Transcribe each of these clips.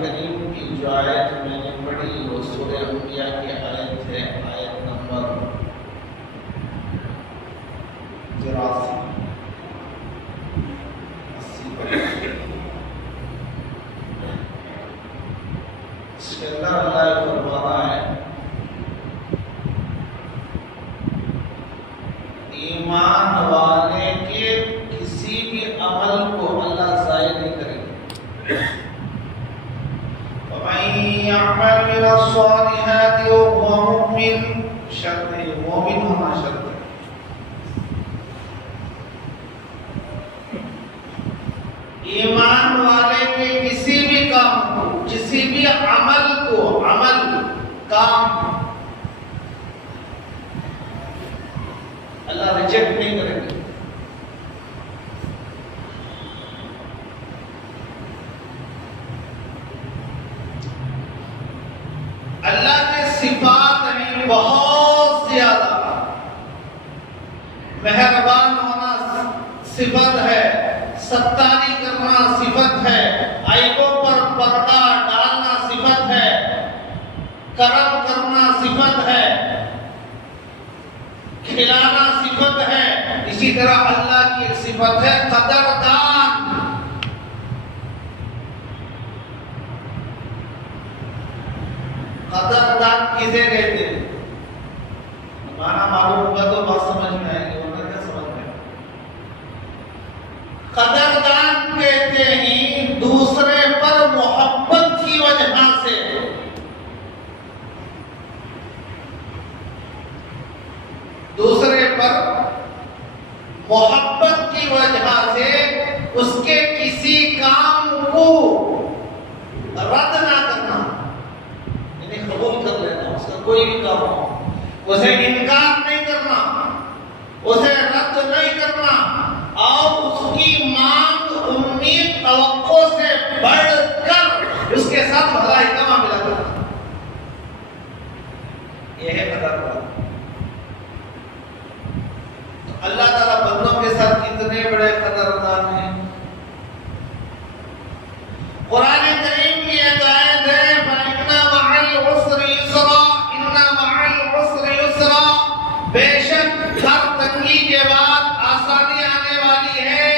करीम की जो आयत मैंने पढ़ी वो सूरह अंबिया की आयत है, आयत नंबर 84 इसके अंदर अल्लाह फरमा है ईमान वाले के किसी भी अमल को अल्लाह ज़ाया नहीं करेगा। यअमल मिन अस्सालिहात वहुव मुमिन, शर्त है मोमिन होना शर्त है। ईमान वाले के किसी भी काम को, किसी भी अमल को, अमल काम अल्लाह रिजेक्ट नहीं करेंगे। अल्लाह के सिफात हैं बहुत ज्यादा। मेहरबान होना सिफत है, सत्तारी करना सिफत है, ऐबों पर पर्दा डालना सिफत है, करम करना सिफत है, खिलाना सिफत है। इसी तरह अल्लाह की एक सिफत है कदरदान। कदरदान किसे कहते हैं? माना मालूम होगा तो बात समझ में आएगी, वरना क्या समझ में आएगी? कदरदान कहते ही दूसरे पर मोहब्बत की वजह से, दूसरे पर मोहब्बत की वजह से उसके किसी काम को रद्द ना करना, यानी कबूल कर लेना। उसका कोई भी काम हो, उसे इनकार नहीं करना, उसे रद्द नहीं करना, और उसकी मांग उम्मीद तवक्को से बढ़कर उसके साथ भलाई का मामला करना। यह है कदरदान। अल्लाह ताला बंदों के साथ कितने बड़े कदरदान हैं। कुरान करीम की एक आयत है, इन्ना मअल उसरि युस्रा, इन्ना मअल उसरि युस्रा, बेशक हर तंगी के बाद आसानी आने वाली है,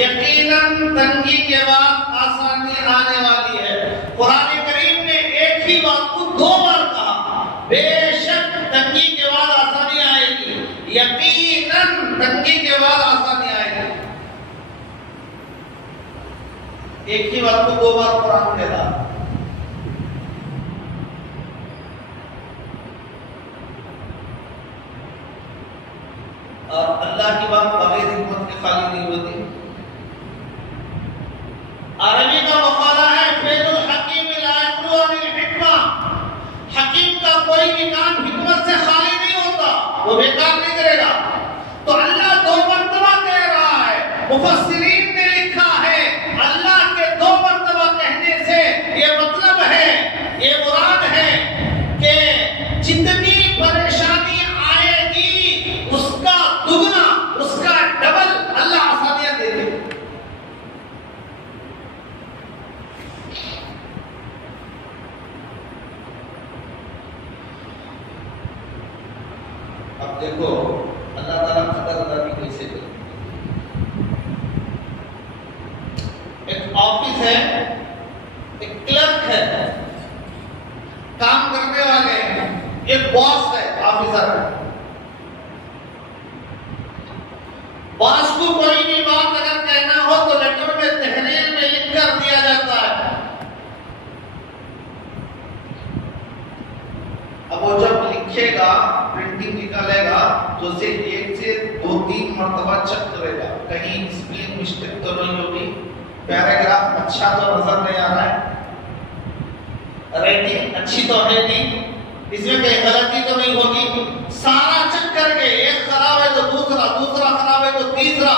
यकीनन तंगी के बाद आसानी आने वाली है। कुरान करीम ने एक ही बात को दो बार कहा, बेशक तंगी के बाद आसानी आएगी, यकीनन तंगी के बाद आसानी आएगी। एक ही बात को दो बार कुरान कह रहा। और अल्लाह की बात बगैर हिकमत के खाली नहीं होती। अरबी का मकाला है, फैजुल हकीम ला यखलू अनिल हिकमा, हकीम का कोई भी काम हिकमत से खाली नहीं होता, वो बेकार नहीं करेगा। तो अल्लाह दो मर्तबा कह रहा है। मुफस्सिरीन ने लिखा है, अल्लाह के दो मर्तबा कहने से ये मतलब है, ये मुराद है कि जितनी परेशानी आएगी उसका दुगना, उसका डबल अल्लाह आसानियां दे दे। अब देखो अल्लाह ताला कदरदानी कैसे करे। एक ऑफिस है, एक क्लर्क है, काम करने वाले हैं, एक बॉस है, ऑफिसर है। बॉस को कोई भी बात अगर कहना हो तो लेटर में तहरीर में लिख कर दिया जाता है। अब वो जब लिखेगा, प्रिंटिंग निकालेगा, तो उसे एक से दो तीन मर्तबा चेक करेगा, कहीं स्पेलिंग मिस्टेक तो नहीं होगी, पैराग्राफ अच्छा तो नजर नहीं आ रहा है, राइटिंग अच्छी तो है नहीं, इसमें कहीं गलती तो नहीं होगी। सारा चेक करके एक खराब है तो दूसरा, दूसरा खराब है तो तीसरा,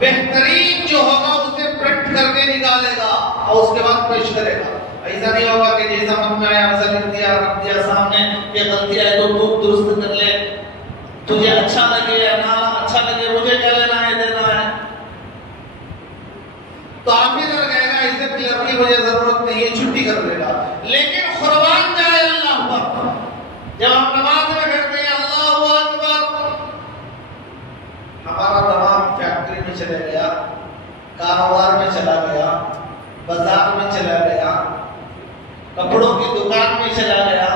बेहतरीन जो होगा उसे प्रिंट करके निकालेगा और उसके बाद पेश करेगा। ऐसा नहीं होगा कि जैसा मन में आया वैसा लिख दिया, रख दिया सामने, ये गलती है तो तू दुरुस्त कर ले, तुझे अच्छा लगे या ना अच्छा लगे, मुझे क्या लेना है देना है। तो आप ही डर गएगा, इसे क्लियर की मुझे जरूरत नहीं है, छुट्टी कर देगा। लेकिन कुर्बान जाए अल्लाह पर, जब हम नमाज में करते हैं अल्लाहू अकबर, हमारा दिमाग फैक्ट्री में चला गया, कारोबार में चला गया, बाजार में चला गया, कपड़ों की दुकान में चला गया,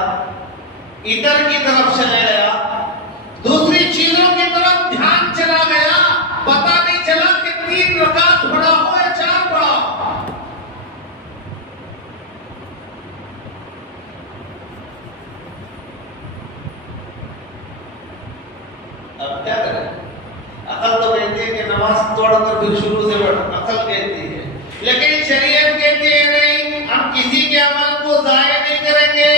इतर की तरफ चला गया, दूसरी चीजों की तरफ ध्यान चला गया, पता नहीं चला कि 3 रकात पढ़ा हो या 4 पढ़ा। अब क्या करें? अकल तो कहती है कि नमाज तोड़कर फिर शुरू से पढ़, अकल कहती है, लेकिन शरीयत कहती है नहीं, हम किसी के अमल को जाया नहीं करेंगे।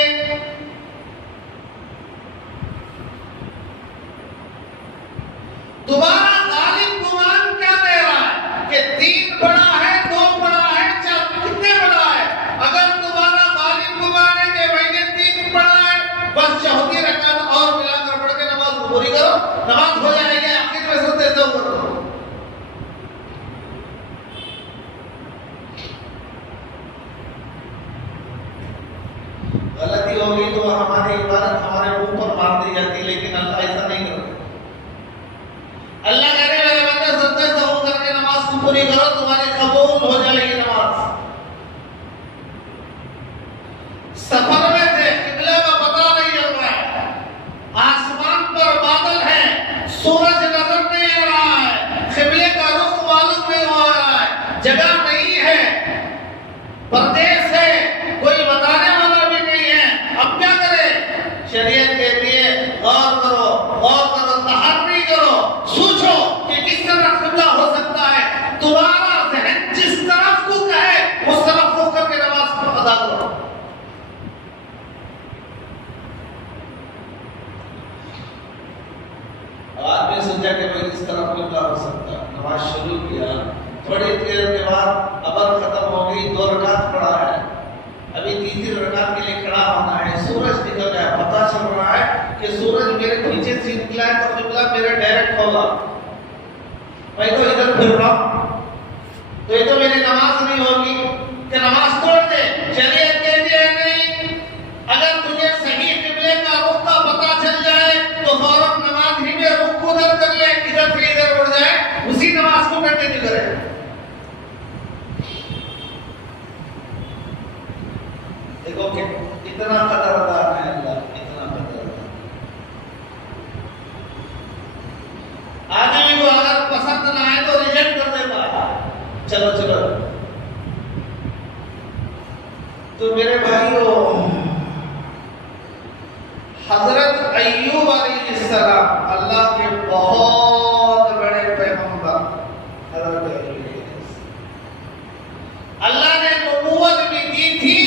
तुम्हारा गालिब गुमान क्या कह रहा है कि 3 पढ़ा है, 2 पढ़ा है, 4 कितने पढ़ा है? अगर तुम्हारा गालिब गुमान है कि मैंने 3 पढ़ा है नमाज हो जाएगी, आखिर में सोते तो कर दो। गलती होगी तो हमारी इबादत हमारे ऊपर मार दी जाती, लेकिन अल्लाह ऐसा नहीं करता। अल्लाह कहने वाले बंदे सत्ते सहू करके नमाज को पूरी करो, तुम्हारी कबूल हो जाएगी नमाज। सफर में थे, किबले का पता नहीं चल रहा है, आसमान पर बादल है, सूरज नजर नहीं आ रहा है, किबले का रुख मालूम नहीं हो रहा है, जगह नहीं है, परदेश है, कोई बताने वाला भी नहीं है। अब क्या करें? शरीयत कहती है गौर करो, तहर्री करो, सोचो कि किस तरह किबला हो सकता है। तुम्हारा ज़हन जिस तरफ को कहे उस तरफ को करके नमाज को अदा करो। आदमी सोचा कि भाई इस तरफ किबला हो सकता है, नमाज शुरू किया, थोड़ी देर के बाद अबर खत्म हो गई, 2 रकात पढ़ा है, अभी तीसरी रकात के लिए खड़ा होना है, सूरज निकल गया, पता चल रहा है कि सूरज मेरे पीछे से निकला है तो किबला मेरा डायरेक्ट होगा, मैं तो इधर फिर रहा हूं, तो ये तो मेरी नमाज नहीं होगी, कि नमाज तोड़ दे। शरीयत कहती है नहीं, अगर तुझे सही किबले का रुख का पता चल जाए तो फौरन नमाज ही में रुख उधर कर ले, इधर से इधर उड़ जाए, उसी नमाज को कंटिन्यू करे। देखो कि इतना कदरदार है अल्लाह, इतना कदरदार। आदमी को अगर पसंद ना आए तो रिजेक्ट कर देता है, चलो। तो मेरे भाइयों, हजरत अय्यूब अलैहिस्सलाम अल्लाह के बहुत बड़े पैगंबर, हजरत अय्यूब, अल्लाह ने नबूवत भी दी थी,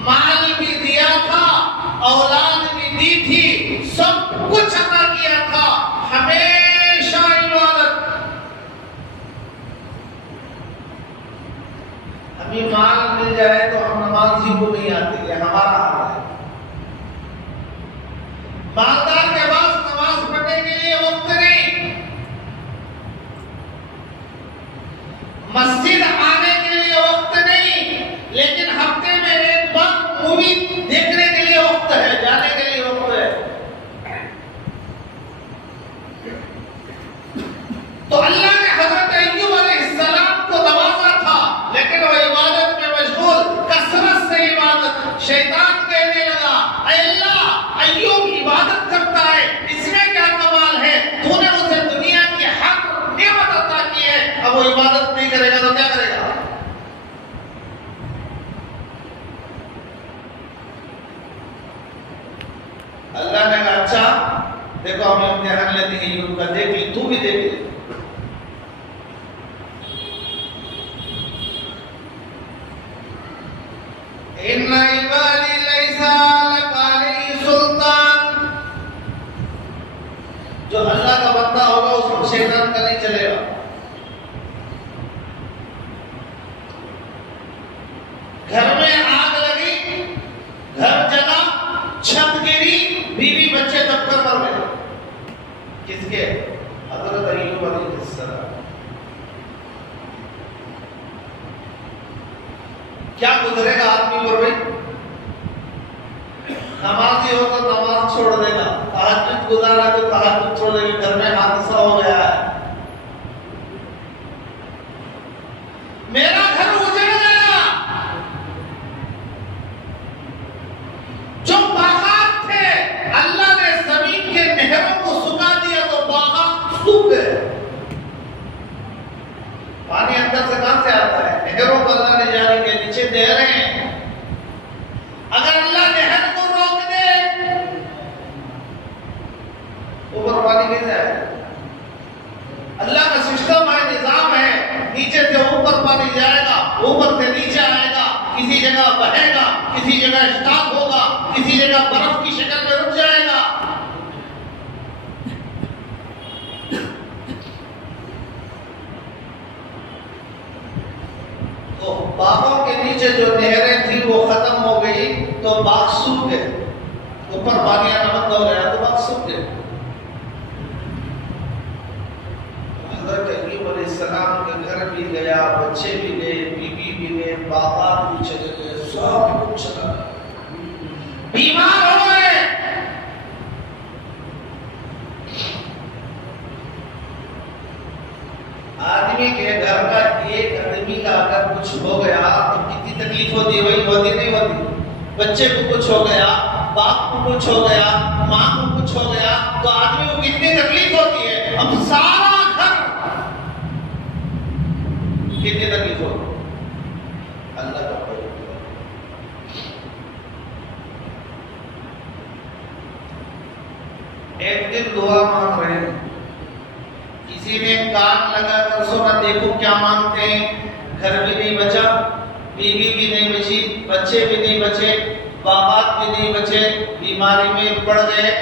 माल भी दिया था, औलाद भी दी थी, सब कुछ अता किया था, हमेशा इबादत। अभी माल मिल जाए तो हम नमाज ही को नहीं आती है, हमारा हाल है। मालदार के पास नमाज पढ़ने के लिए वक्त नहीं, मस्जिद आने के लिए वक्त नहीं, लेकिन हफ्ते में एक बार मूवी देखने के लिए वक्त है, जाने के लिए वक्त है। तो अल्लाह ने हजरत अय्यूब अलैहिस्सलाम को नवाजा था, लेकिन वो इबादत में मशगूल, कसरत से इबादत। शैतान कहने लगा, अल्लाह अय्यूब इबादत करता है, इसमें क्या कमाल है, तूने उसे दुनिया की हर नेमत अता की है, अब वो इबादत नहीं करेगा तो क्या करेगा? अल्लाह ने कहा अच्छा देखो हम इम्तिहान लेते हैं अय्यूब का, देख ली, तू भी देख ले। इन्ना इबादी लैसा लक अलैहि सुल्तान, जो अल्लाह का बंदा होगा उसको शैतान का नहीं चलेगा। घर में आग लगी, घर जला, छत गिरी, बीवी बच्चे दबकर मर गए। किसके? हजरत अय्यूब अलैहिस्सलाम। क्या गुजरेगा आदमी पर भाई? नमाजी हो तो नमाज छोड़ देगा, तहज्जुद गुजारा तो तहज्जुद छोड़ देगा, घर में हादसा हो गया है, मेरा घर उजड़ गया, जो बागात थे अल्लाह ने जमीन के नहरों को सुखा दिया तो बागात सूख गए। पानी अंदर से कहां से आता है? नहरों को अल्लाह ने जारी के नीचे नहरें हैं, अगर अल्लाह नहर को रोक दे ऊपर पानी कैसे आएगा? अल्लाह का सिस्टम है, निजाम है, नीचे से ऊपर पानी जाएगा, ऊपर से नीचे आएगा, किसी जगह बहेगा, किसी जगह स्टॉप होगा, किसी जगह बर्फ की शक्ल में रुक जाएगा। तो बागों के नीचे जो नहरें थी वो खत्म हो गई तो बाग सूख गए, ऊपर पानी आना बंद हो गया तो बाग सूख गए। अलैहिस्सलाम के घर भी गया, बच्चे भी गए, बीवी भी गए, बाप भी चले गए, सब कुछ चला गया, बीमार हो गए। आदमी के घर का एक आदमी का अगर कुछ हो गया तो कितनी तकलीफ होती है, वही होती नहीं होती? बच्चे को कुछ हो गया, बाप को कुछ हो गया, माँ को कुछ हो गया, तो आदमी को कितनी तकलीफ होती है। अब सारा घर कितनी तकलीफ होती है, अल्लाह का एक दिन दुआ मांग रहे हैं, किसी ने कान लगा कर सुना, देखो क्या मांगते हैं। घर भी नहीं बचा, बीवी भी नहीं बची, बच्चे भी नहीं बचे, बाप भी नहीं बचे, बीमारी में पड़ गए,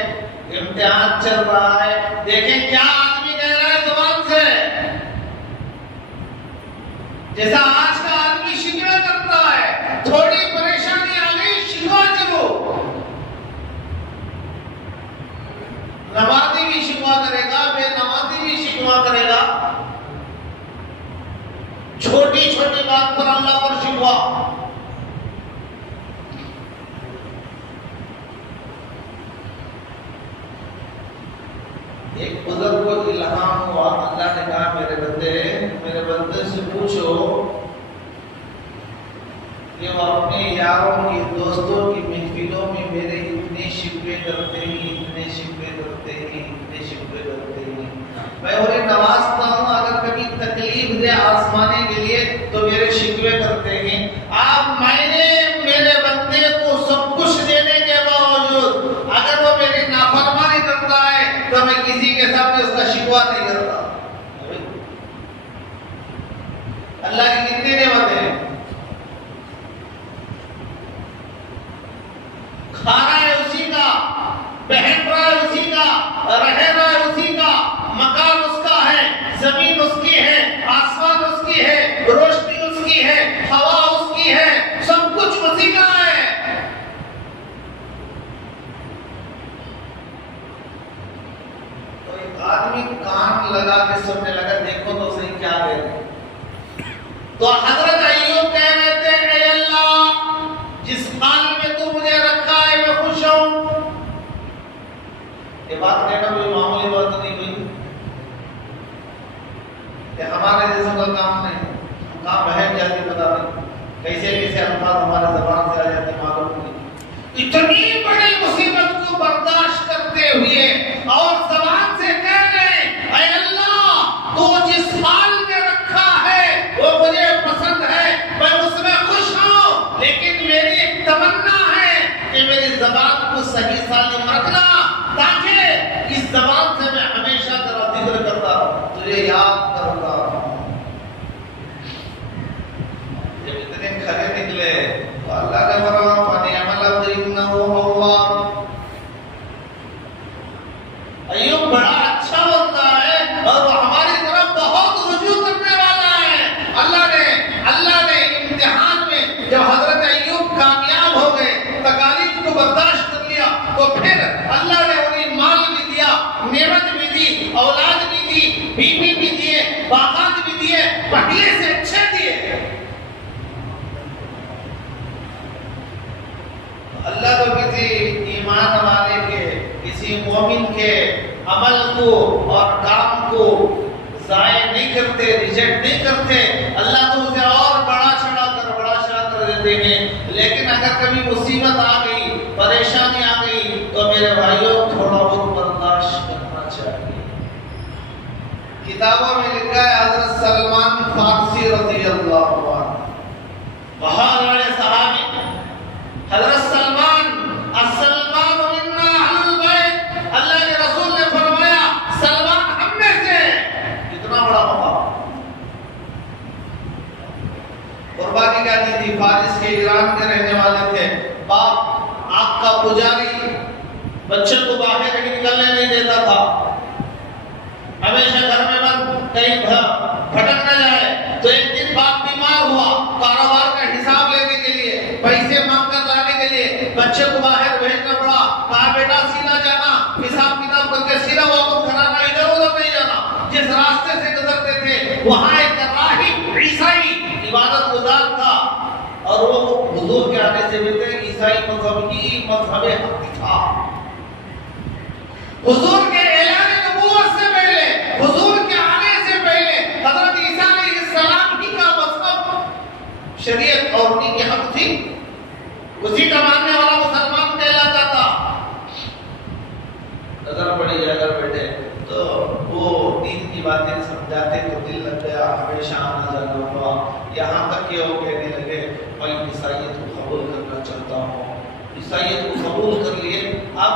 इम्तिहान चल रहा है। देखें क्या आदमी कह रहा है जुबान से, जैसा आज का आदमी शिकवा करता है, थोड़ी परेशानी आ गई शिकवा चलो। नमाजी भी शिकवा करेगा, बेनमाजी भी शिकवा करेगा, छोटी छोटी बात पर अल्लाह पर शिकवा। एक बुजुर्ग को इल्हाम हुआ, अल्लाह ने कहा मेरे बंदे से पूछो कि वो अपने यारों की, दोस्तों की महफिलों में मेरे इतने शिकवे करते हैं, इतने शिकवे करते हैं, इतने शिकवे करते हैं, मैं उन्हें नवाजता हूँ, अगर कभी तकलीफ दे आजमाने के लिए तो मेरे शिकवे करते हैं। आप मैंने मेरे बंदे को सब कुछ देने के बावजूद अगर वो मेरी नाफरमानी करता है तो मैं किसी के सामने उसका शिकवा नहीं करता। अल्लाह की कितनी नेमतें हैं, खाना है उसी का, पहन रहा है उसी का, रह रहा है उसी का, मकान उसका है, जमीन उसकी है, आसमान उसकी है, रोशनी उसकी है, हवा उसकी है, सब कुछ उसी का है। तो एक आदमी कान लगा के सुनने लगा, देखो तो सही क्या कह रहे। तो हजरत अय्यूब कह रहे थे, ऐ अल्लाह जिस हाल में तू मुझे रखा है मैं खुश हूं। ये बात कहना कोई मामूली बात नहीं हुई कि हमारे जैसा कोई काम नहीं, कहाँ बहन जाती पता नहीं, कैसे कैसे अल्फाज हमारे जबान से आ जाते मालूम नहीं। इतनी बड़ी मुसीबत को बर्दाश्त करते हुए और जबान से कह रहे, ऐ अल्लाह तू जिस हाल में रखा है वो मुझे पसंद है, मैं उसमें खुश हूँ, लेकिन मेरी एक तमन्ना है कि मेरी जबान को सही सालिम रखना, ताकि इस जबान से मैं हमेशा तेरा जिक्र करता हूँ, तुझे याद करता हूँ। जब इतने खरे निकले तो अल्लाह ने फरमाया फनिअमल अब्द इन्नहु अव्वाब। अय्यूब बड़ा अच्छा बंदा है और वो हमारी तरफ बहुत रुजू करने वाला है। अल्लाह ने इम्तिहान में जब हजरत अय्यूब कामयाब हो गए, तकालीफ को बर्दाश्त कर लिया, तो फिर अल्लाह ने उन्हें माल भी दिया, नेमत भी दी, औलाद भी दी, बीवी भी दिए, बागात भी दिए, पहले से अच्छे दिए। अल्लाह तो किसी ईमान वाले के, किसी मोमिन के अमल को और काम को जाये नहीं करते, रिजेक्ट नहीं करते। अल्लाह तो उसे और बड़ा चढ़ा कर देते हैं। लेकिन अगर कभी मुसीबत आ गई, परेशानी आ गई, तो मेरे भाइयों थोड़ा बहुत बर्दाश्त करना चाहिए। किताबों में लिखा है हजरत सलमान फारसी रज़ी अल्लाह अन्हु, बहुत बड़े सहाबी हजरत सलमान, अस्सलमान मिन्ना अहलुल बैत, अल्लाह के रसूल ने फरमाया सलमान हम में से। कितना बड़ा मकाम, कुर्बानी का दी थी, फारिस के ईरान के रहने वाले थे, बाप आग का पुजारी, बच्चे को बाहर निकलने नहीं देता था, हमेशा घर में बंद, कहीं भटक न जाए। तो एक दिन बाप बीमार हुआ, कारोबार का हिसाब लेने के लिए, पैसे मांग कर लाने के लिए बच्चे को बाहर भेजना पड़ा। कहा बेटा सीधा जाना, हिसाब किताब करके सीधा वापस घर आना, इधर उधर नहीं जाना। जिस रास्ते से गुजरते थे वहां मजहब हक था। हुजूर के ऐलान नबूवत से पहले, हुजूर के आने से पहले हजरत ईसा अलैहिस्सलाम ही का मजहब शरीयत और उन्हीं की हक थी, उसी का मानने वाला मुसलमान कहलाता था। नजर पड़ी अगर बेटे तो वो दीन की बातें समझाते तो दिल लग गया, हमेशा आना जाना हुआ। यहाँ तक कि वो कहने लगे मैं ईसाइयत को कबूल करना चाहता हूँ। ईसाइयत को कबूल कर लिए। अब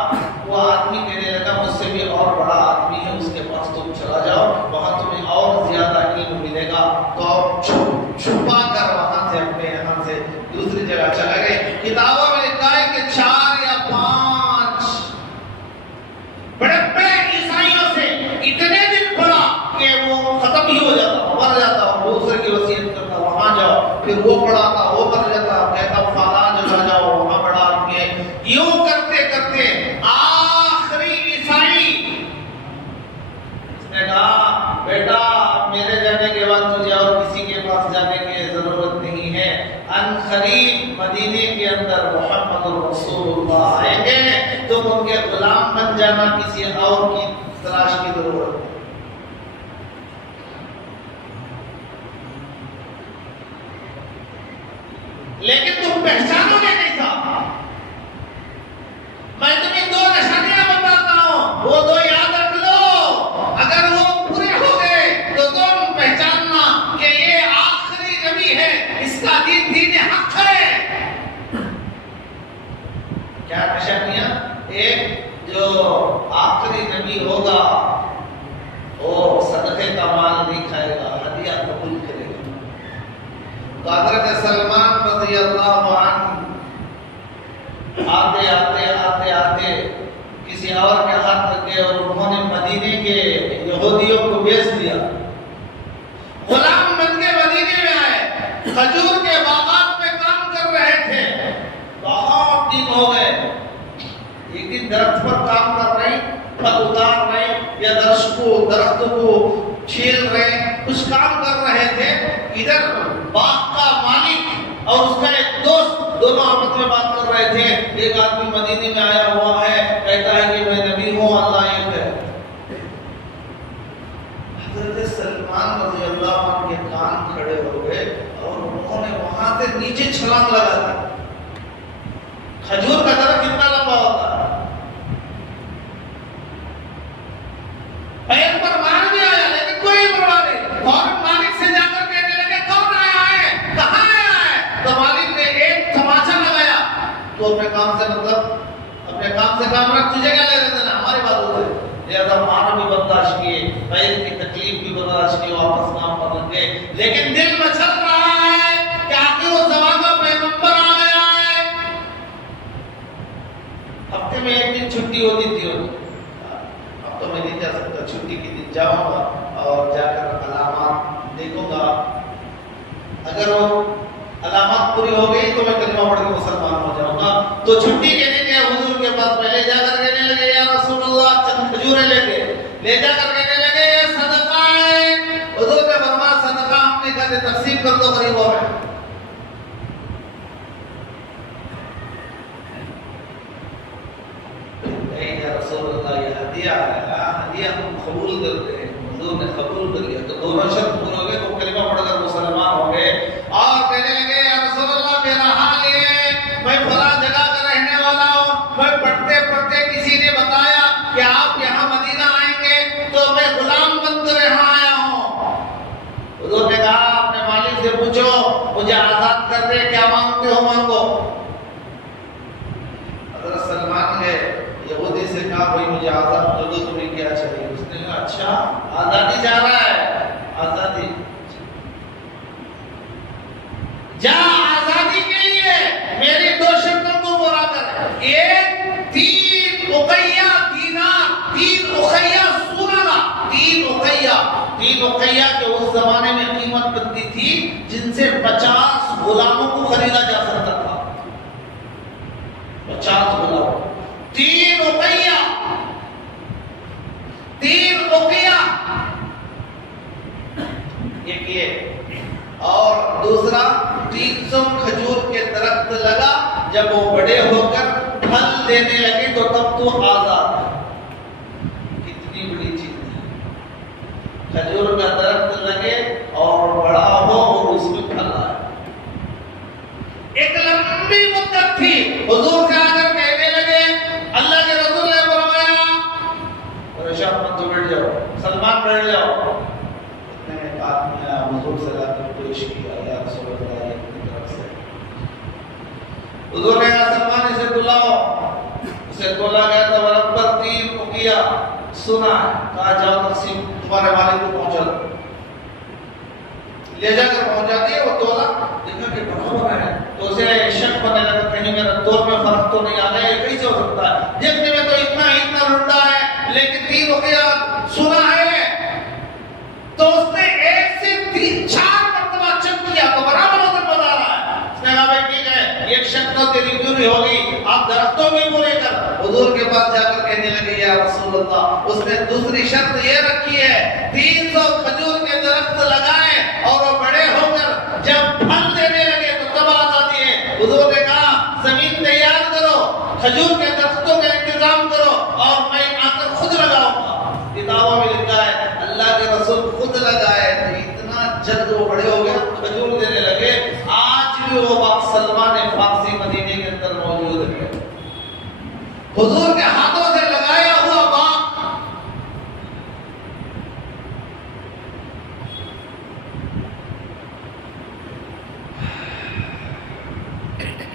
वो आदमी कहने लगा मुझसे भी और बड़ा आदमी है, उसके पास तुम चला जाओ, वहाँ तुम्हें और ज्यादा इल्म मिलेगा। तो छुपा कर वहाँ से अपने यहाँ से दूसरी जगह चला गए। किताबों में लिखा है कि 4 या 5 बड़े ईसाइयों से इतने दिन पड़ा कि वो खत्म ही हो जाता, मर जाता, दूसरे की वसीयत करता वहां जाओ, फिर वो पढ़ाता, वो मर जाता, कहता फलां जगह जाओ, वहां बड़ा आदमी है। यूं करते करते आखिरी ईसाई उसने कहा बेटा मेरे जाने के बाद तुझे और किसी के पास जाने की जरूरत नहीं है। अनकरीब मदीने के अंदर मोहम्मद रसूलुल्लाह आएंगे, तुम उनके गुलाम बन जाना, किसी और की तलाश की जरूरत नहीं। लेकिन तुम पहचानोगे कैसा? मैं तुम्हें 2 निशानियां बताता हूं, वो 2 याद रख लो। अगर वो पूरे हो गए तो तुम पहचानना कि ये आखिरी नबी है, इसका दीन दीन हक है। क्या निशानियां? एक, जो आखिरी नबी होगा वो सदके का माल नहीं खाएगा, हदिया कबूल करेगा। तो हज़रत सलमान रज़ी अल्लाहु अन्हु आते आते आते आते किसी और के हाथ लग गए और उन्होंने मदीने के यहूदियों को बेच दिया। गुलाम बन के मदीने में आए, खजूर के बागात में काम कर रहे थे। बहुत दिन हो गए, एक दिन दरख्त पर काम कर रहे, फल उतार रहे या दरख्त को छील रहे, कुछ काम कर रहे थे। इधर बाग का मालिक और उसका एक दोस्त दोनों आपस में बात कर रहे थे। एक आदमी मदीने में आया हुआ है, कहता है कि मैं नबी हूँ, अल्लाह एक है। हज़रत सलमान रज़ी अल्लाह अन्हु के कान खड़े हो गए और उन्होंने वहां से नीचे छलांग लगा दी। खजूर का दरख्त कितना लंबा होता है, पैर पर मार भी आया लेकिन कोई परवाह नहीं। फौरन मालिक से जाकर कहने लगे कौन आया है, कहाँ आया है? तो मालिक ने एक तमाचा लगाया। तो अपने काम से मतलब अपने काम से काम रख, तुझे क्या ले देना हमारी बात होती है। लिहाजा मार भी बर्दाश्त किए, पैर की तकलीफ भी बर्दाश्त की, वापस काम पर लग गए। लेकिन दिल मचल रहा है कि आखिर वो ज़माना पैगंबर आ गया है। हफ्ते में एक दिन छुट्टी होती थी उन्हें, अब तो मैं नहीं जा सकता, छुट्टी के दिन जाऊंगा और जाकर अलामात देखूंगा। अगर वो अलामत पूरी हो गई तो मैं कलिमा पढ़ के मुसलमान हो जाऊंगा। तो छुट्टी के दिन या हुजूर के पास पहले जाकर कहने लगे या रसूलुल्लाह, चंद खजूरें लेके ले जाकर कहने लगे ये सदका है। हुजूर ने फरमाया सदका अपने घर में तकसीम कर दो गरीबों में। या रसूलुल्लाह ये हदिया है, हदिया हम कबूल करते हैं। हुजूर ने कबूल कर लिया। तो दोनों शर्त पूरे हो गए, तो कलिमा पढ़कर मुसलमान हो गए और कहने लगे या रसूलुल्लाह मेरा हाल ये, मैं फलां जगह का रहने वाला हूँ। मैं पढ़ते पढ़ते किसी ने बताया कि आप यहाँ मदीना आएंगे, तो मैं गुलाम बनकर यहाँ आया हूँ। हुजूर ने कहा अपने मालिक से पूछो, मुझे आजाद कर दे, क्या मांगते हो मांगो। हज़रत सलमान ने यहूदी से कहा भाई मुझे आजाद कर दो, तुम्हें क्या चाहिए? उसने कहा अच्छा आजादी जा रहा है, आजादी जा, आजादी के लिए मेरी 2 शर्तों को पूरा कर। एक 3 उकैया दीनार, 3 उकैया सोना, 3 उकैया के उस जमाने में कीमत बनती थी जिनसे 50 गुलामों को खरीदा जा सकता था। 50 गुलाम, 3 उकैया ये। और दूसरा 300 खजूर के दरख्त लगा, जब वो बड़े होकर फल देने लगे तो तब तो आजाद है। कितनी बड़ी चीज है। खजूर का दरख्त लगे और बड़ा हो और उसमें फल आए। एक लंबी मुद्दत थी, हुजूर से आकर कहने लगे, अल्लाह के रसूल ने फरमाया परेशान मत हो, बैठ जाओ, सलमान बैठ जाओ। उसने एक आदमी आया, हुजूर से लाकर पेश किया, या रसूल अल्लाह की तरफ से। हुजूर ने कहा सलमान इसे बुलाओ। उसे बोला गया तो बराबर 3 उकिया सुना, कहा जाओ तकसीम तुम्हारे मालिक को पहुंचा दो। ले जाकर पहुंचा दिया, वो तोला देखा कि बराबर है, तो उसे शक होने लगा कहीं मेरा तोल में फर्क तो नहीं आ रहा है, कैसे हो सकता है, देखने में तो इतना लुंडा है, लेकिन 3 रुपया सुना है। तो उसने 1 से 3-4 मरतबा चेक किया तो बराबर वजन बता रहा है। उसने कहा भाई ठीक है, एक शक तो तेरी पूरी होगी, आप दरख्तों में पूरे कर। हुजूर के पास जाकर कहने लगे या रसूल अल्लाह, उसने दूसरी शर्त ये रखी है 300 खजूर के दरख्त लगाए और वो बड़े होकर जब फल देने लगे तो तब आजादी है। हुजूर ने कहा जमीन तैयार करो, खजूर के दरख्तों का इंतजाम करो और मैं आकर खुद लगाऊंगा। किताबों में लिखा है अल्लाह के रसूल खुद लगाए, इतना जल्द वो बड़े हो गए, खजूर देने लगे। आज भी वो बाप सलमान फारसी मदीने के अंदर मौजूद है, हुजूर के हाथों से लगाया हुआ बाप।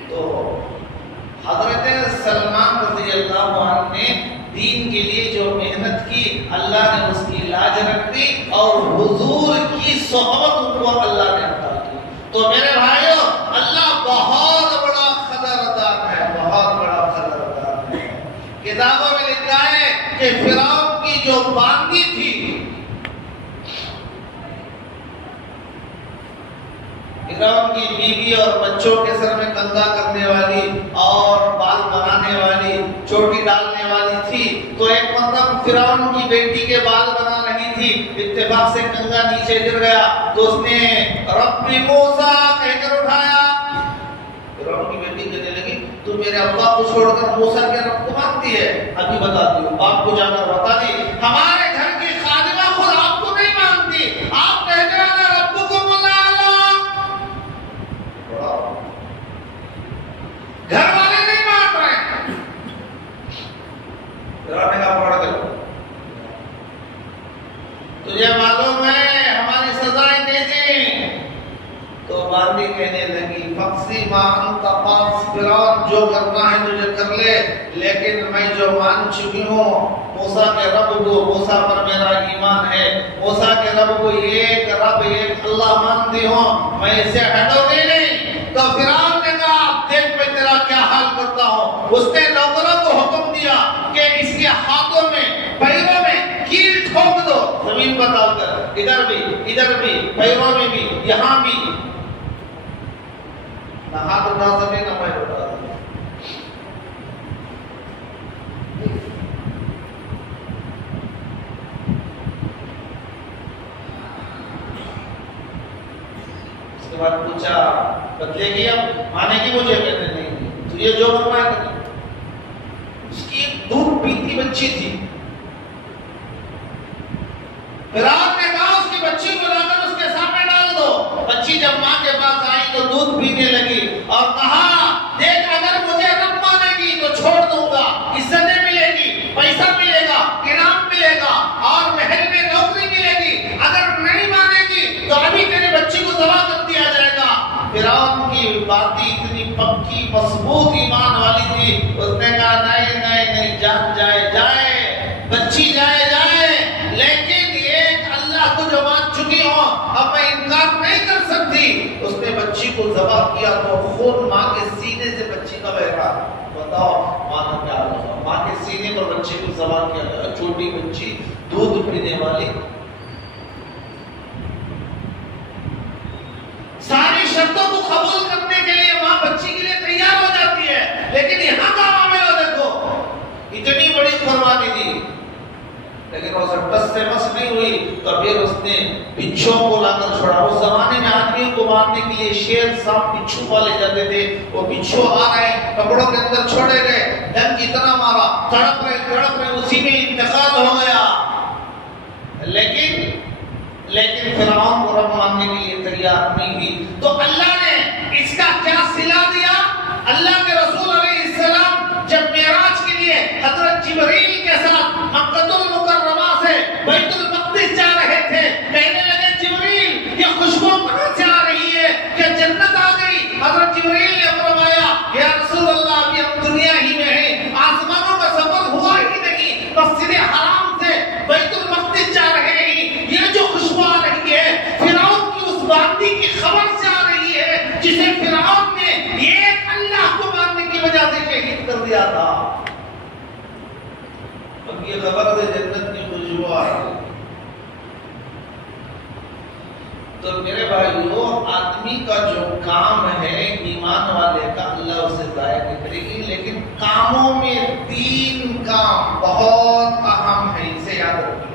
तो हजरत सलमान रज़ी अल्लाह अन्हु ने दीन के लिए जो मेहनत की, अल्लाह ने उसकी लाज रख दी और हुजूर की सोहबत उनको अल्लाह ने अता की। तो मेरे भाइयों, अल्लाह बहुत बड़ा खदरदान है, बहुत बड़ा खदरदान है। किताबों में लिखा है कि फिरौन की जो बांदी थी, फिरौन की बीवी और बच्चों के सर में कंघा करने वाली और बाल बनाने वाली, चोटी डालने वाली थी। तो एक मतलब फिरौन की बेटी के बाल बना रही थी, इत्तेफाक से कंघा नीचे गिर गया तो उसने रब्बी मूसा कहकर उठाया। फिरौन की बेटी कहने लगी तू मेरे अब्बा को छोड़कर मूसा के रब को मानती है? अभी बताती हूँ। बाप को जाकर बता दी हमारे घर की खादिमा खुद आपको नहीं मानती, आप कहने वाले रब्बू को बुला लो। घर वाले नहीं मान रहे। फिरौन का पकड़ के लो, तुझे मालूम है हमारी सजाएं कैसी? तो बांदी कहने लगी फक्सी मान तपास, फिरौन जो करना है तुझे कर ले, लेकिन मैं जो मान चुकी हूँ मूसा के रब को, मूसा पर मेरा ईमान है, मूसा के रब को एक रब एक अल्लाह मानती हूँ, मैं इसे हटोगी नहीं। तो फिरौन ने कहा देख मैं तेरा क्या हाल करता हूँ। उसने नौकरों को हुक्म दिया कि इसके हाथों में पैरों में कील ठोक दो, जमीन पर डालकर, इधर भी पैरों में भी, यहाँ भी, ना हाथ उठा सके ना पैर उठा सके। उसके बाद पूछा बदलेगी अब, मानेगी मुझे? कहने नहीं, तो ये जो करना है। उसकी दूध पीती बच्ची थी, फिरौन ने कहा उसकी बच्ची को लाकर उसके सामने डाल दो। बच्ची जब माँ के पास आई तो दूध पीने लगी और कहा देख अगर मुझे रब मानेगी तो छोड़ दूंगा, इज्जतें मिलेगी, पैसा मिलेगा, इनाम मिलेगा और महल में नौकरी मिलेगी। अगर नहीं मानेगी तो अभी तेरी बच्ची को जबा कर दिया जाएगा। फिरौन की बातें इतनी पक्की मजबूत ईमान वाली थी, उसने कहा नहीं जान जाए बच्ची जाए, लेकिन एक अल्लाह को जो मान चुकी हो अब मैं इनकार नहीं कर सकती। उसने बच्ची को ज़बह किया तो खून माँ के सीने से बच्ची का बह रहा। बताओ माँ का क्या हाल होगा? माँ के सीने पर बच्ची को ज़बह किया गया, छोटी बच्ची दूध पीने वाली। सारी शर्तों को कबूल करने के लिए माँ बच्ची के लिए तैयार हो जाती है, लेकिन यहाँ का मामला देखो, इतनी बड़ी कुर्बानी दी, लेकिन वो टस से मस नहीं हुई। तो फिर उसने बिच्छू को लाकर छोड़ा। उस जमाने में आदमियों को मारने के लिए शेर सांप बिच्छू पाले जाते थे। वो बिच्छू आ रहे, कपड़ों के अंदर छोड़े गए, डंक इतना मारा, तड़प रहे, उसी में इंतकाल हो गया। लेकिन फिरौन को रब मानने के लिए तैयार नहीं हुई। तो अल्लाह ने इसका क्या सिला दिया? अल्लाह के रसूल अलैहिस्सलाम जब मेराज के लिए हजरत जिब्रील के साथ मक्कतुल मुकर्रमा से बैतुल मक़दिस जा रहे थे, कहने लगे जिब्रील ये खुशबू कहां से आ रही है? क्या जन्नत आ गई? हजरत जिब्रील ने फरमाया या रसूल अल्लाह, अभी हम दुनिया ही में हैं, आसमानों का सफर हुआ ही नहीं, मस्जिद हराम से बैतुल मक़दिस जा रहे हैं, ये जो खुशबू आ रही है फिरौन की उस बांदी की खबर से आ रही है जिसे फिरौन ने एक अल्लाह को मानने की वजह से शहीद कर दिया था। अब ये खबर से जन्नत की खुशबू आ रही है। तो मेरे भाइयों, आदमी का जो काम है ईमान वाले का, अल्लाह उसे जाया नहीं करेगी। लेकिन कामों में 3 काम बहुत अहम है, इसे याद रखिए।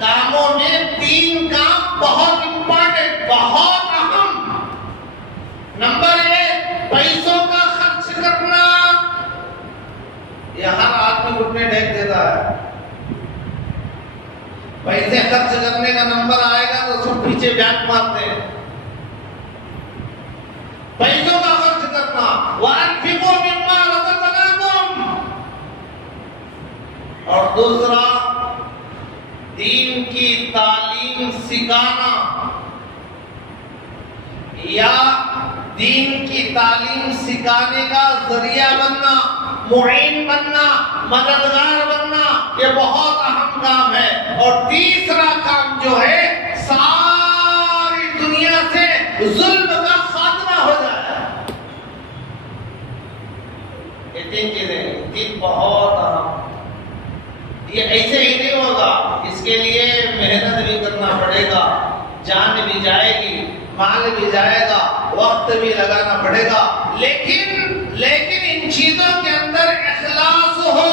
कामों में 3 काम बहुत इंपॉर्टेंट, बहुत अहम। नंबर 1, पैसों का खर्च करना। यह हर आदमी घुटने ढेक देता है। पैसे खर्च करने का नंबर आएगा तो सब पीछे बैक मारते हैं। पैसों का खर्च करना, वअनफिकू मिम्मा रज़क़नाकुम। और दूसरा, दीन की तालीम सिखाना या दीन की तालीम सिखाने का जरिया बनना, मुईन बनना, मददगार बनना, ये बहुत अहम काम है। और तीसरा काम जो है, सारी दुनिया से जुल्म का खात्मा हो जाए। ये 3 चीजें, 3 बहुत अहम। ये ऐसे ही नहीं होगा, इसके लिए मेहनत भी करना पड़ेगा, जान भी जाएगी, माल भी जाएगा, वक्त भी लगाना पड़ेगा। लेकिन इन चीजों के अंदर इखलास हो।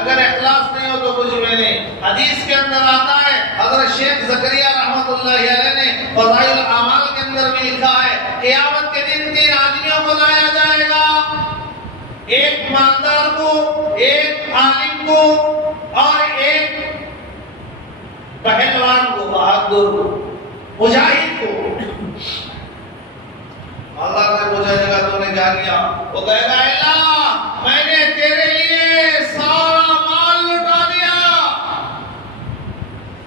अगर इखलास नहीं हो तो कुछ भी नहीं। हदीस के अंदर आता है, हज़रत शेख ज़करिया रहमतुल्लाहि अलैह ने फ़ज़ाइल अमाल के अंदर भी लिखा है, क़यामत के दिन 3 आदमियों को लाया जाएगा, एक मालदार को, एक आलिम को और एक पहलवान को, बहादुर को, मुजाहिद को। अल्लाह ने पूछेगा तूने क्या किया? वो कहेगा अल्लाह मैंने तेरे लिए सारा माल लुटा दिया।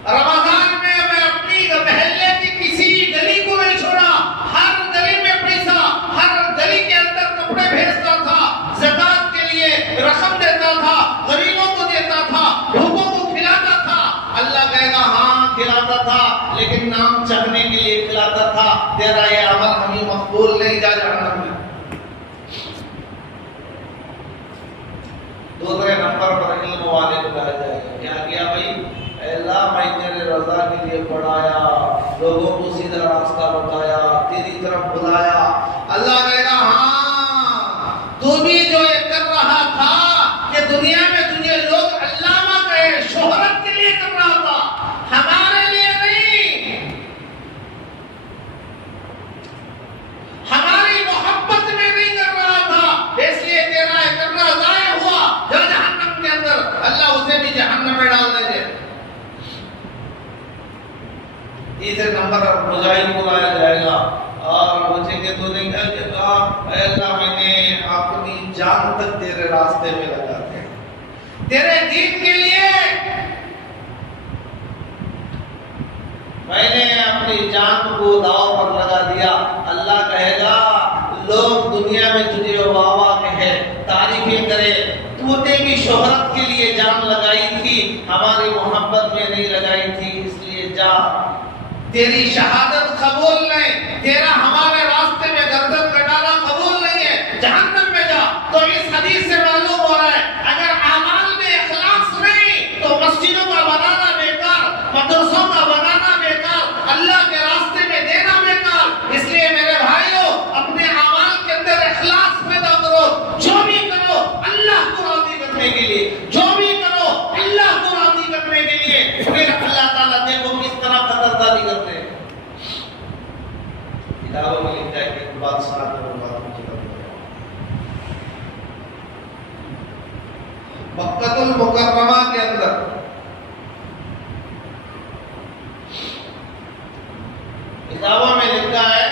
रमजान में मैं अपनी मोहल्ले की किसी गली को नहीं छोड़ा, हर गली में पैसा, हर गली के अंदर कपड़े भेजता था, ज़कात के लिए रकम देता था, गरीबों को देता था, भूखों को खिलाता था। अल्लाह कहेगा हाँ खिलाता था, लेकिन नाम चाहने के लिए खिलाता था, तेरा ये अमल हमें मकबूल नहीं, जा जहन्नम में। दूसरे नंबर पर इल्म वाले को कहा जाएगा, क्या किया भाई? अल्लाह मैं तेरे रजा के लिए पढ़ाया, लोगों को सीधा रास्ता बताया, तेरी तरफ बुलाया। अल्लाह कहेगा हाँ तू भी जो ये कर रहा था कि दुनिया में तुझे लोग अल्लामा कहे, शोहरत के लिए कर रहा था, हमारे लिए नहीं, हमारी मोहब्बत में नहीं कर रहा था, इसलिए तेरा करना जाया हुआ, जा जहन्नम के अंदर। अल्लाह उसे भी जहन्नम में डाल देंगे। तीसरे नंबर पर मुजाहिद को लाया जाएगा और पूछेंगे तूने क्या कहा? अल्लाह मैंने अपनी जान तक तेरे रास्ते में लगा दी, तेरे दीन के लिए मैंने अपनी जान को दांव पर लगा दिया। अल्लाह कहेगा लोग दुनिया में तुझे वाह वाह कहे, तारीफें करे, तूने भी शोहरत के लिए जान लगाई थी, हमारी मोहब्बत में नहीं लगाई थी, इसलिए जा, तेरी शहादत कबूल नहीं, तेरा हमारे रास्ते में गर्दन कटाना कबूल नहीं है, जहन्नम में जा। तो इस हदीस से मालूम हो रहा है अगर अमाल में इखलास नहीं तो मस्जिदों का बनाना बेकार, मदरसों का बनाना बेकार, अल्लाह के रास्ते में देना बेकार। इसलिए मेरे भाइयों अपने अमाल के अंदर इखलास पैदा करो, जो भी करो अल्लाह को राजी करने के लिए, जो भी करो अल्लाह को राजी करने के लिए। फिर अल्लाह ताला देखो किस तरह कदरदारी करते हैं। किताबों में लिखा है कि बादशाह ने बात मुझे मक्कतुल मुकर्रमा के अंदर किताबों में लिखा है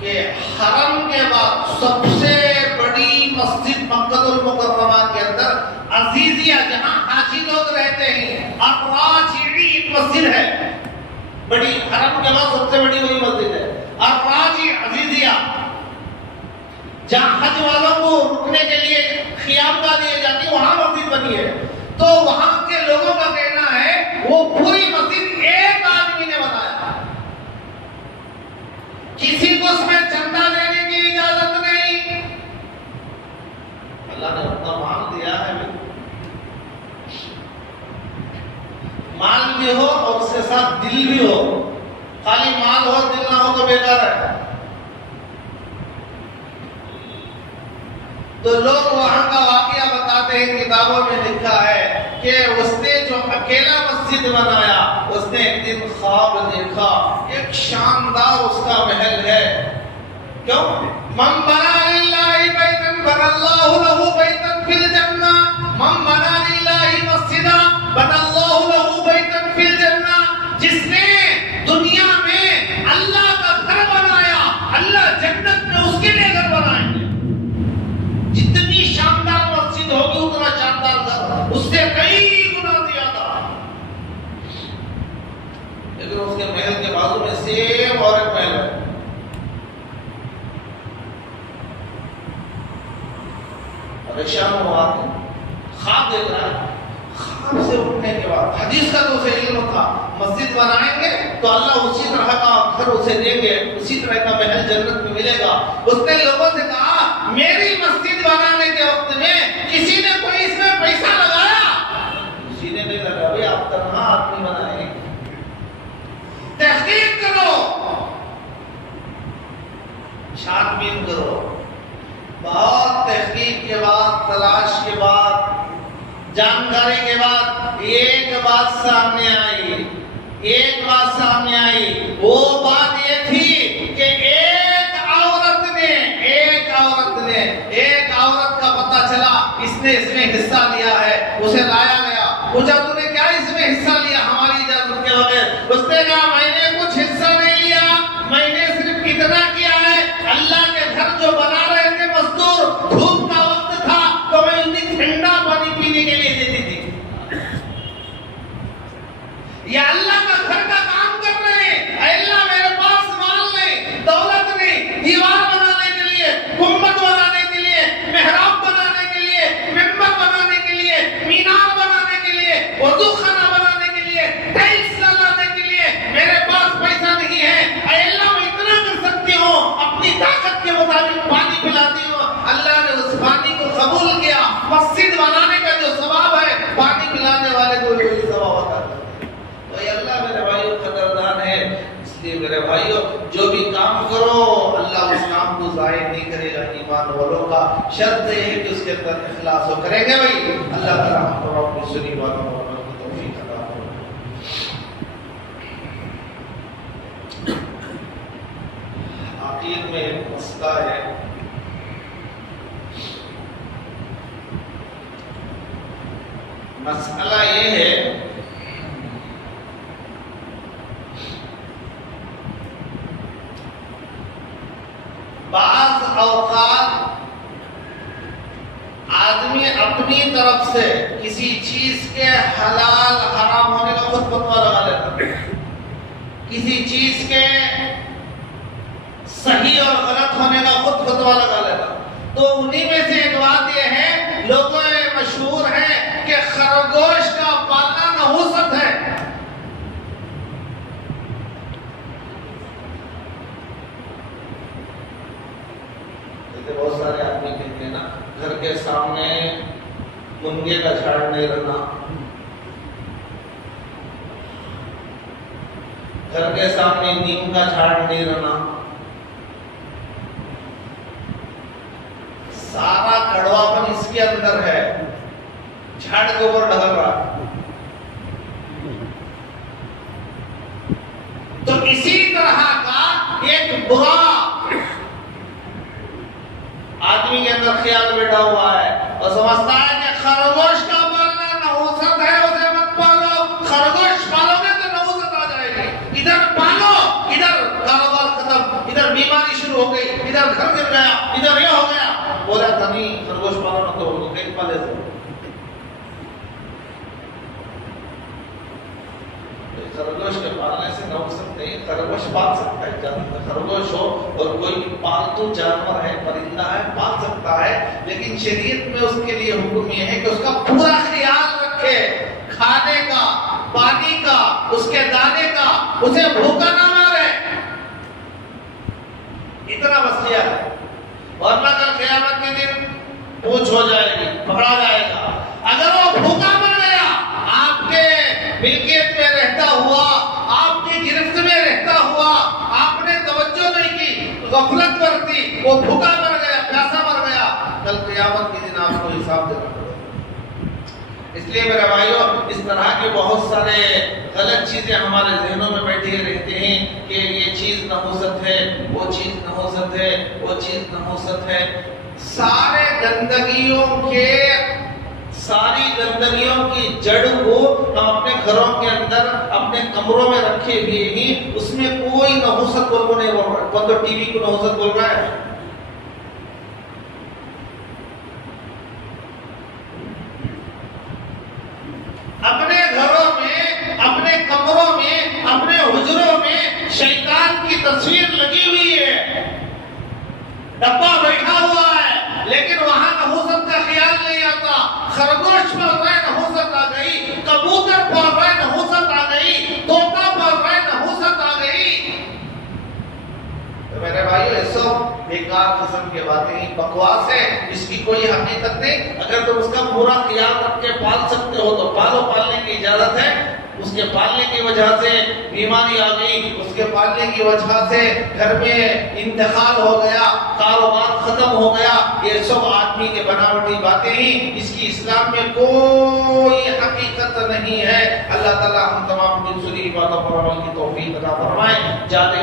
कि हरम के बाद सबसे बड़ी मस्जिद मक्कतुल मुकर्रमा के अंदर अजीजिया, जहां हाजी लोग रहते हैं, अर्राजी एक मस्जिद है बड़ी, हरम के बाद सबसे बड़ी वही मस्जिद है अर्राजी अजीजिया, जहां हज वालों को रुकने के लिए खियामगाह दी जाती है, वहां मस्जिद बनी है। तो वहां के लोगों का कहना है वो पूरी मस्जिद एक आदमी ने बनाया, किसी को उसमें चंदा देने की इजाजत नहीं। अल्लाह ने अपना माल दिया है, माल भी हो और उसके साथ दिल भी हो, खाली माल हो दिल ना हो तो बेकार है। तो लोग वहां का वाकया बताते हैं, किताबों में लिखा है कि उसने जो अकेला मस्जिद बनाया, उसने एक दिन ख्वाब देखा, एक शानदार उसका महल है। क्यों? मन बना लिल्लाहि बैतन बनल्लाहु लहु बैतन फिल जन्नह, मन बना लिल्लाहि मस्जिदा बनल्लाहु लहु बैतन फिल जन्नह। जिसने दुनिया में अल्लाह का घर बनाया, अल्लाह जन्नत में उसके लिए घर बनाएंगे। जितनी शानदार मस्जिद होगी उतना शानदार घर, उससे कई गुना ज्यादा। लेकिन उसके महल के बाजू में सेम और एक महल है। परेशान हुआ, ख्वाब देख रहा है। ख्वाब से उठने के बाद हदीस का तो उसे इल्म था, मस्जिद बनाएंगे तो अल्लाह उसी तरह का घर उसे देंगे, उसी तरह का महल जन्नत में मिलेगा। उसने लोगों से कहा, मेरी मस्जिद बनाने के वक्त में किसी ने कोई इसमें पैसा लगाया? किसी ने नहीं लगा। भाई आप तन्हा आदमी बनाए, तहकीक करो, छानबीन करो। बहुत तहकीक के बाद, तलाश के बाद, जानकारी के बाद एक बात सामने आई, एक बात सामने आई। वो बात ये थी कि एक औरत का पता चला, इसने इसमें हिस्सा लिया है, उसे लाया गया। पूछा, तूने क्या इसमें हिस्सा लिया हमारी इजाजत के बगैर? उसने कहा, मैंने कुछ हिस्सा नहीं लिया, मैंने सिर्फ इतना किया है, अल्लाह के घर जो बना रहे थे मजदूर, धूप का वक्त था तो मैं उन्हें ठंडा पानी पीने के लिए देती थी। ये अल्लाह का घर का काम कर रहे हैं। अल्लाह मेरे पास माल नहीं, दौलत नहीं, दीवार बनाने के लिए, गुम्बद बनाने के लिए, मेहराब बनाने के लिए, मिंबर बनाने के लिए, मीनार बनाने के लिए, वजू खाना बनाने के लिए, टाइल्स लगाने के लिए मेरे पास पैसा नहीं है। अल्लाह मैं इतना कर सकती हूँ, अपनी ताकत के मुताबिक पानी पिलाती हूँ। अल्लाह ने उस पानी को कबूल किया। मस्जिद बनाने का जो सवाब है, पानी पिलाने वाले को भी सवाब आता है। तो अल्लाह मेरे भाइयों कदरदान है। इसलिए मेरे भाइयों, जो भी काम करो अल्लाह उस काम को ज़ाय नहीं करेगा ईमान वालों का। शर्त ये है कि उसके अंदर इखलास हो। करेंगे भाई? अल्लाह ताला हमको अपनी सुनी बातों को तौफीक अता फरमाए। आखिर में एक मसला है, मसला ये है बाज़ औक़ात आदमी अपनी तरफ से किसी चीज के हलाल हराम होने का खुद फतवा लगा लेता, किसी चीज के सही और गलत होने का खुद फतवा लगा लेता। तो उन्हीं में से एक बात यह है, लोगों में मशहूर है कि खरगोश का पालना नहुसत है। बहुत सारे आदमी कहते हैं ना, घर के सामने मुनगे का झाड़ नहीं रहना, घर के सामने नीम का झाड़ नहीं रहना। सारा कड़वापन इसके अंदर है, झाड़ के ऊपर ढल रहा। तो इसी तरह का एक बुरा आदमी के अंदर ख्याल बैठा हुआ है और समझता है कि खरगोश का पालना नहुसत है, उसे मत पालो। खरगोश पालोगे तो नहुसत आ जाएगी। इधर पालो, इधर कारोबार खत्म, इधर बीमारी शुरू हो गई, इधर घर गिर गया, इधर ये हो गया। बोला था नहीं खरगोश पालो ना, तो एक पाले थे। खरगोश के पालने से नहुसत नहीं, खरगोश पाल सकता है। खरगोश हो और कोई भी पालतू जानवर है, परिंदा है, पाल सकता है, लेकिन शरीयत में उसके लिए हुक्म यह है कि उसका पूरा ख्याल रखे, खाने का, पानी का, उसके दाने का, उसे भूखा ना मारे, इतना बस किया है। वरना कल क़यामत के दिन पूछ हो जाएगी, पकड़ा जाएगा। अगर वो भूखा मर गया, आपके मिल्कियत में रहता हुआ, आपकी गिरफ्त में रहता हुआ, आपने तवज्जो नहीं की, गफलत बरती, वो भूखा मर गया, प्यासा मर गया, कल क़यामत के दिन आपको हिसाब देना पड़ेगा। इसलिए मेरे भाइयों, इस तरह के बहुत सारे गलत चीजें हमारे जहनों में बैठी रहती हैं कि ये चीज नहुसत है, वो चीज नहुसत है, वो चीज नहुसत है। सारी गंदगियों की जड़ को हम अपने घरों के अंदर, अपने कमरों में रखे हुए ही, उसमें कोई नहुसत बोल को नहीं बोल रहा है। कौन तो टीवी को नहुसत बोल रहा है? अपने घरों में, अपने कमरों में, अपने हुजरों में शैतान की तस्वीर लगी हुई है, डब्बा बैठा हुआ है, लेकिन वहां नहुसत का ख्याल नहीं आता। खरगोश पल रहा है, नहुसत आ गई। कबूतर पल रहा है, नहुसत आ गई। तोता पल रहा है, नहुसत आ गई। तो मेरे भाई, ये सब बेकार किस्म की बातें, बकवास है, इसकी कोई हकीकत नहीं। अगर तुम उसका पूरा ख्याल रख के पाल सकते हो तो पालो, पालने की इजाजत है। उसके पालने की वजह से बीमारी आ गई, उसके पालने की वजह से घर में इंतकाल हो गया, कारोबार खत्म हो गया, ये सब आदमी के बनावटी बातें ही, इसकी इस्लाम में कोई हकीकत नहीं है। अल्लाह ताला हम तमाम दिल सुनी बातों पर अमल की तौफीक अता फरमाए। जाते